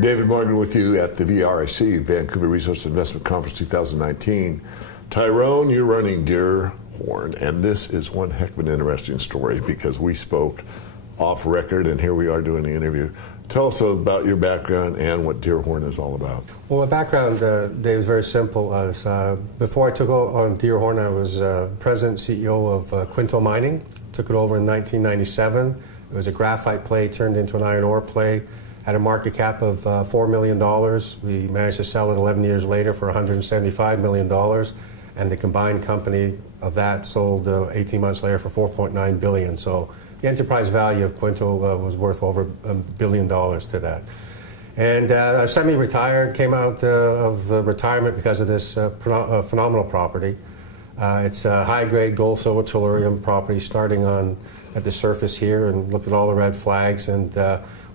David Morgan with you at the VRIC, Vancouver Resource Investment Conference 2019. Tyrone, you're running Deerhorn, and this is one heck of an interesting story because we spoke off record, and here we are doing the interview. Tell us about your background and what Deerhorn is all about. Well, my background, Dave, is very simple. Before I took on Deerhorn, I was president and CEO of Quinto Mining. Took it over in 1997. It was a graphite play turned into an iron ore play. Had a market cap of $4 million. We managed to sell it 11 years later for $175 million. And the combined company of that sold 18 months later for $4.9 billion. So the enterprise value of Quinto was worth over $1 billion to that. And I semi-retired, came out of retirement because of this phenomenal property. It's a high-grade gold, silver, tellurium property starting at the surface here, and looked at all the red flags, and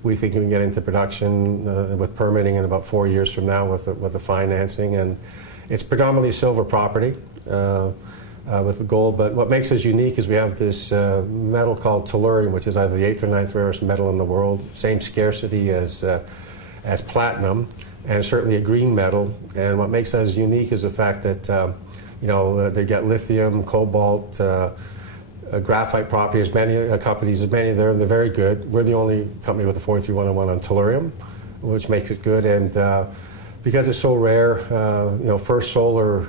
we think we can get into production with permitting in about 4 years from now with the financing. And it's predominantly a silver property with gold, but what makes us unique is we have this metal called tellurium, which is either the 8th or 9th rarest metal in the world, same scarcity as platinum, and certainly a green metal. And what makes us unique is the fact that they get lithium, cobalt, graphite properties, many companies, many of them, they're very good. We're the only company with a 43101 on tellurium, which makes it good. And because it's so rare, First Solar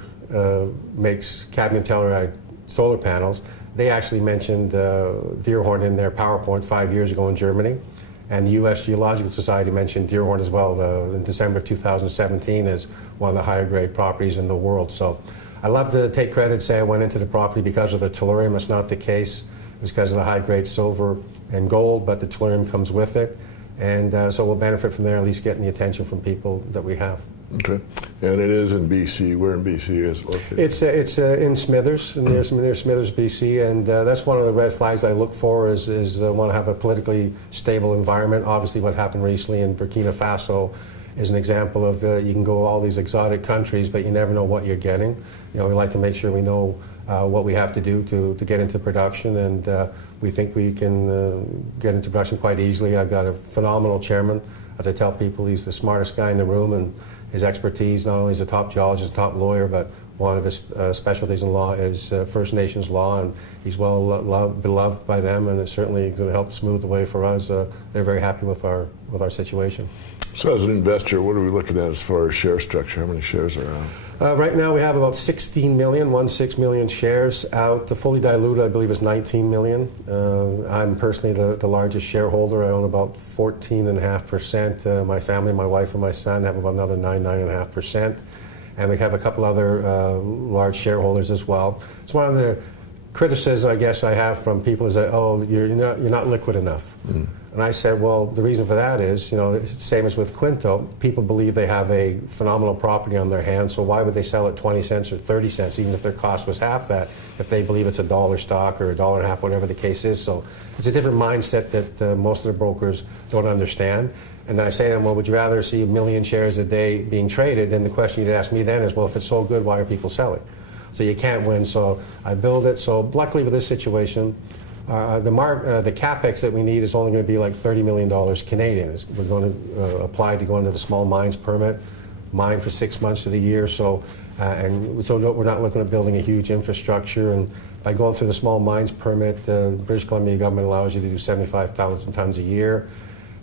makes cadmium telluride solar panels. They actually mentioned Deerhorn in their PowerPoint 5 years ago in Germany. And the U.S. Geological Society mentioned Deerhorn as well in December 2017 as one of the higher grade properties in the world. So I love to take credit and say I went into the property because of the tellurium. That's not the case. It's because of the high-grade silver and gold, but the tellurium comes with it. And so we'll benefit from there, at least getting the attention from people that we have. Okay. And it is in BC. Where in BC is it located? It's in Smithers, near Smithers, BC. And that's one of the red flags I look for is want to have a politically stable environment. Obviously what happened recently in Burkina Faso is an example of you can go all these exotic countries, but you never know what you're getting. We like to make sure we know what we have to do to get into production, and we think we can get into production quite easily. I've got a phenomenal chairman. As I tell people, he's the smartest guy in the room, and his expertise, not only is a top geologist, a top lawyer, but one of his specialties in law is First Nations law, and he's beloved by them, and it's certainly going to help smooth the way for us. They're very happy with our situation. So as an investor, what are we looking at as far as share structure? How many shares are out? Right now we have about 16 million shares out. The fully diluted, I believe, is 19 million. I'm personally the largest shareholder. I own about 14.5%. My family, my wife and my son have about another 9.5%. And we have a couple other large shareholders as well. So one of the criticisms I guess I have from people is that, oh, you're not liquid enough. Mm. And I said, well, the reason for that is, it's the same as with Quinto. People believe they have a phenomenal property on their hands, so why would they sell it 20 cents or 30 cents, even if their cost was half that, if they believe it's $1 stock or $1.50, whatever the case is. So it's a different mindset that most of the brokers don't understand. And then I say to them, well, would you rather see 1 million shares a day being traded? Then the question you'd ask me then is, well, if it's so good, why are people selling? So you can't win, so I build it. So luckily with this situation, the capex that we need is only going to be like $30 million Canadian. We're going to apply to go into the small mines permit, mine for 6 months of the year. So we're not looking at building a huge infrastructure. And by going through the small mines permit, the British Columbia government allows you to do 75,000 tons a year.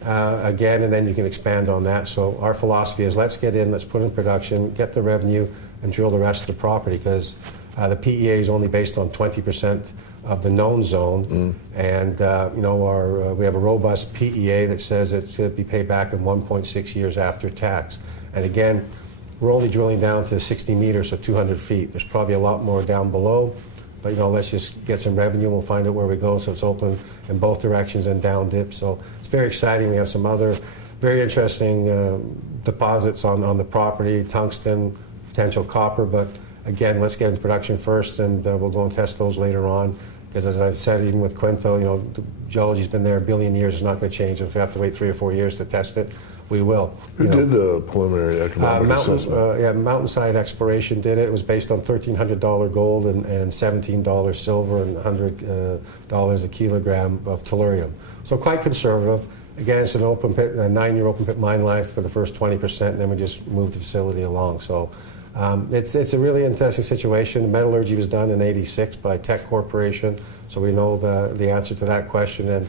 Again, and then you can expand on that. So our philosophy is let's get in, let's put in production, get the revenue, and drill the rest of the property, because the PEA is only based on 20% of the known zone. Mm. And we have a robust PEA that says it's going to be paid back in 1.6 years after tax. And again, we're only drilling down to 60 meters, so 200 feet. There's probably a lot more down below, but let's just get some revenue. We'll find out where we go. So it's open in both directions and down dip. So it's very exciting. We have some other very interesting deposits on the property, tungsten, potential copper. But again, let's get into production first, and we'll go and test those later on. Because as I've said, even with Quinto, the geology's been there a billion years. It's not going to change. If we have to wait 3 or 4 years to test it, we will. Who did the preliminary economic assessment? Mountainside Exploration did it. It was based on $1,300 gold and $17 silver and $100 a kilogram of tellurium. So quite conservative. again, it's an open pit, a 9-year open pit mine life for the first 20%, and then we just moved the facility along. So it's a really interesting situation. The metallurgy was done in '86 by Teck Corporation, so we know the answer to that question. And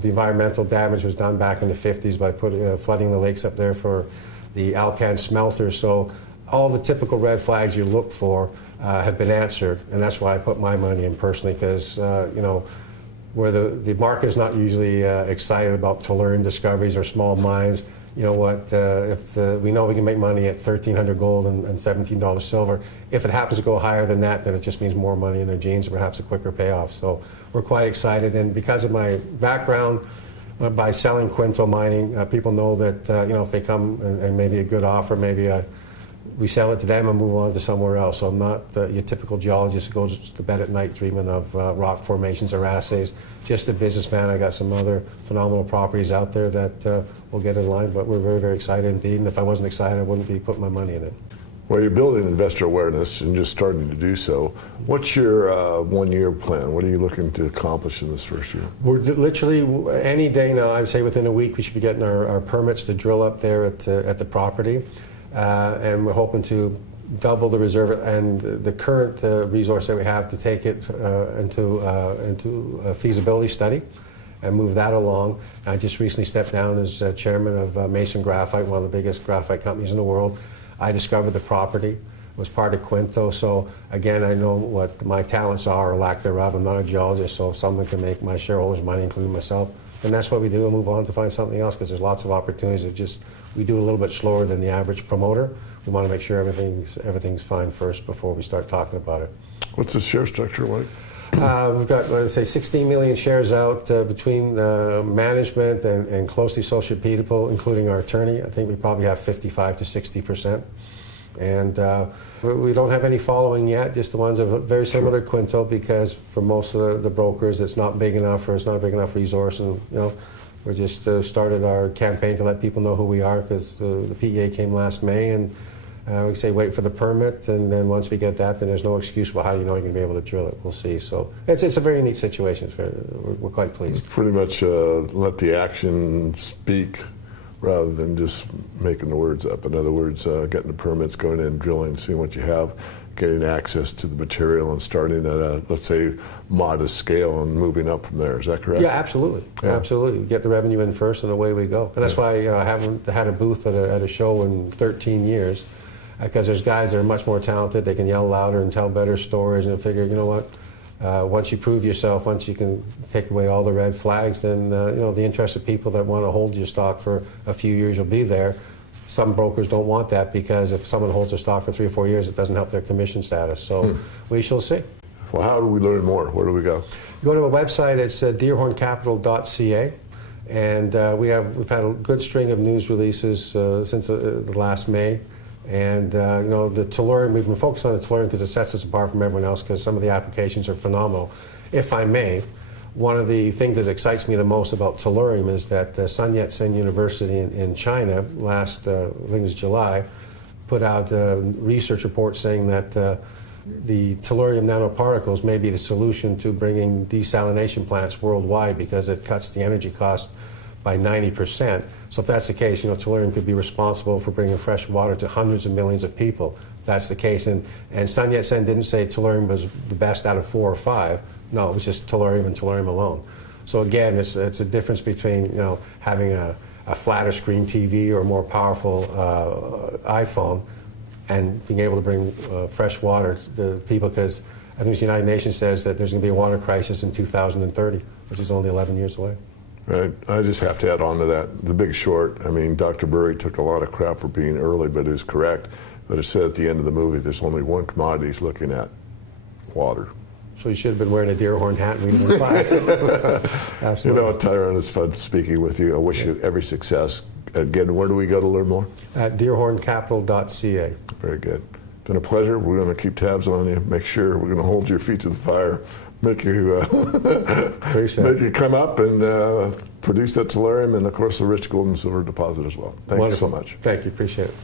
the environmental damage was done back in the '50s by flooding the lakes up there for the Alcan smelter. So all the typical red flags you look for have been answered, and that's why I put my money in personally, because where the market is not usually excited about tellurium discoveries or small mines. You know what, we know we can make money at $1,300 gold and $17 silver. If it happens to go higher than that, then it just means more money in their jeans and perhaps a quicker payoff. So we're quite excited, and because of my background, by selling quinto mining, people know that if they come and maybe a good offer, maybe we sell it to them and move on to somewhere else. So I'm not your typical geologist who goes to bed at night dreaming of rock formations or assays. Just a businessman. I got some other phenomenal properties out there that will get in line, but we're very, very excited indeed. And if I wasn't excited, I wouldn't be putting my money in it. Well, you're building investor awareness and just starting to do so. What's your one-year plan? What are you looking to accomplish in this first year? We're literally, any day now, I would say within a week, we should be getting our permits to drill up there at the property. And we're hoping to double the reserve and the current resource that we have to take it into a feasibility study and move that along. I just recently stepped down as chairman of Mason Graphite, one of the biggest graphite companies in the world. I discovered the property, was part of Quinto, so again, I know what my talents are or lack thereof. I'm not a geologist, so if someone can make my shareholders money, including myself, then that's what we do and move on to find something else, because there's lots of opportunities. We do a little bit slower than the average promoter. We want to make sure everything's fine first before we start talking about it. What's the share structure like? We've got, let's say, 16 million shares out between management and closely associated people, including our attorney. I think we probably have 55 to 60%. And we don't have any following yet, just the ones that are very similar to Quinto, because for most of the brokers, it's not big enough, or it's not a big enough resource. And we just started our campaign to let people know who we are, because the PEA came last May, and we say wait for the permit, and then once we get that, then there's no excuse. Well, how do you know you're going to be able to drill it? We'll see. So it's a very neat situation. We're quite pleased. Pretty much let the action speak rather than just making the words up. In other words, getting the permits, going in, drilling, seeing what you have, getting access to the material, and starting at a, let's say, modest scale and moving up from there. Is that correct? Yeah, absolutely. Yeah. Absolutely. We get the revenue in first, and away we go. And that's why I haven't had a booth at a show in 13 years, because there's guys that are much more talented. They can yell louder and tell better stories, and I figure, you know what? Once you prove yourself, once you can take away all the red flags, then the interested people that want to hold your stock for a few years will be there. Some brokers don't want that, because if someone holds their stock for 3 or 4 years, it doesn't help their commission status. So we shall see. Well, how do we learn more? Where do we go? You go to a website. It's deerhorncapital.ca, and we've had a good string of news releases since the last May. And the tellurium, we've been focused on the tellurium because it sets us apart from everyone else, because some of the applications are phenomenal. If I may, one of the things that excites me the most about tellurium is that Sun Yat-sen University in China last, I think it was July, put out a research report saying that the tellurium nanoparticles may be the solution to bringing desalination plants worldwide, because it cuts the energy cost by 90%. So if that's the case, tellurium could be responsible for bringing fresh water to hundreds of millions of people. That's the case. And Sun Yat-sen didn't say tellurium was the best out of 4 or 5. No, it was just tellurium and tellurium alone. So again, it's a difference between having a flatter screen TV or a more powerful iPhone, and being able to bring fresh water to people, because I think the United Nations says that there's going to be a water crisis in 2030, which is only 11 years away. Right. I just have to add on to that, The Big Short. I mean, Dr. Burry took a lot of crap for being early, but it was correct. But it said at the end of the movie, there's only one commodity he's looking at: water. So you should have been wearing a deer horn hat and we'd have been fine. Absolutely. Tyrone, it's fun speaking with you. I wish you every success. Again, where do we go to learn more? At deerhorncapital.ca. Very good. Been a pleasure. We're going to keep tabs on you. Make sure we're going to hold your feet to the fire. Make you come up and produce that tellurium, and of course the rich gold and silver deposit as well. Thank you so much. Thank you. Appreciate it.